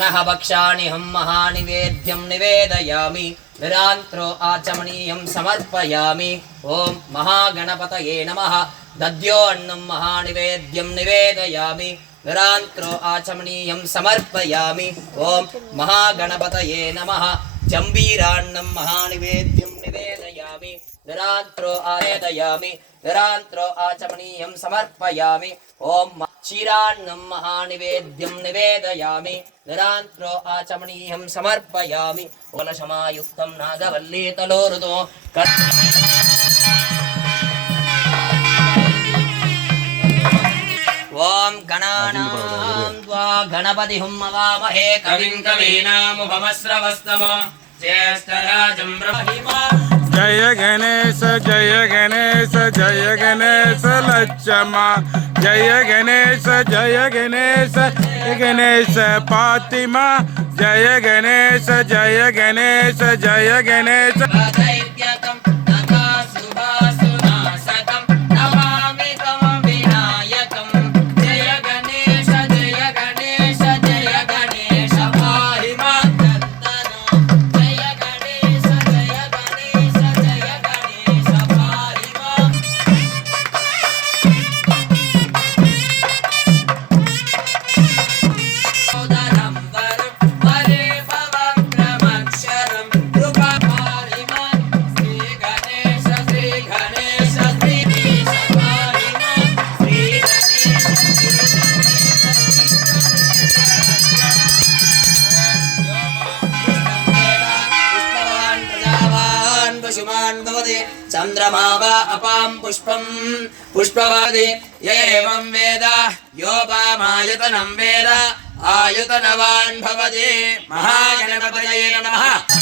नः भक्षाणि हं महानिवेद्यं निवेदयामि? निरान्त्रो आचमनीयं समर्पयामि। ॐ महागणपतये नमः। दद्योऽन्नं महानिवेद्यं निवेदयामि। निरान्त्रो आचमनीयं समर्पयामि। ॐ महागणपतये नमः। जम्बीरान्नं महानिवेद्यं निवेदयामि। निरान्त्रो आवेदयामि। निरान्त्रो आचमनीयं समर्पयामि। ॐ क्षीरान्नं महानिवेद्यं निवेदयामि निरान्त्रो आचमनीयं समर्पयामि कुलशमायुक्तं नागवल्लीतलोरुतो ॐ गणानां त्वा गणपति हुं मवामहे कविं कवीनामुपमस्रवस्तम ज्येष्ठराजं ब्रह्मा जय गणे జయ గణేశ జయ గణేశ లచ్చమ జయ గణేశ జయ గణేశ జయ గణేశ పాతిమ జయ గణేశ జయ గణేశ జయ గణేశ प्रजावान् पशुमान् भवति चन्द्रमा वा अपां पुष्पम् पुष्पवादि य एवं वेद योपामायतनं वेद आयुतनवान् भवति महागणपतये नमः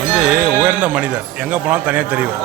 வந்து உயர்ந்த மனிதர். எங்க போனாலும் தனியா தெரியும்.